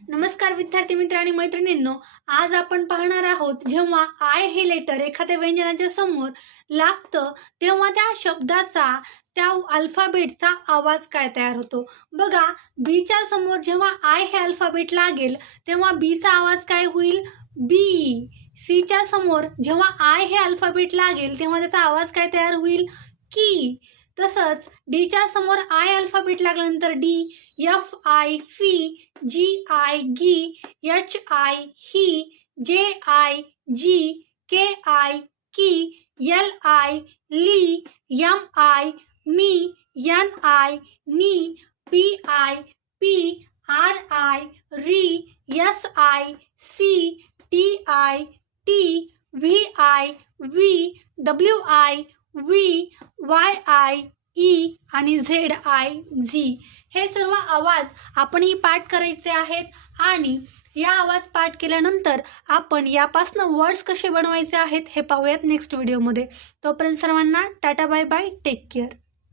नमस्कार विद्यार्थी मित्र आणि मैत्रिणींनो, आज आपण पाहणार आहोत जेव्हा आय हे लेटर एखाद्या व्यंजनाच्या समोर लागतं तेव्हा त्या शब्दाचा त्या अल्फाबेटचा आवाज काय तयार होतो. बघा, बीच्या समोर जेव्हा आय हे अल्फाबेट लागेल तेव्हा बीचा आवाज काय होईल? बी. सीच्या समोर जेव्हा आय हे अल्फाबेट लागेल तेव्हा त्याचा आवाज काय तयार होईल? की. तसंच डीच्या समोर आय अल्फाबेट लागल्यानंतर डी, एफ आय फी, जी आय गी, एच आय ही, जे आय जी, के आय की, एल आय ली, एम आय मी, एन आय नी, पी आय पी, आर आय री, एस आय सी, टी आय टी, व्ही आय व्ही, डब्ल्यू आय व्ही, वाय आय ई आणि झेड आय झी. हे सर्व आवाज आपणही पाठ करायचे आहेत आणि या आवाज पाठ केल्यानंतर आपण यापासून वर्ड्स कसे बनवायचे आहेत हे पाहूयात नेक्स्ट व्हिडिओमध्ये. तोपर्यंत सर्वांना tata bye bye, take care.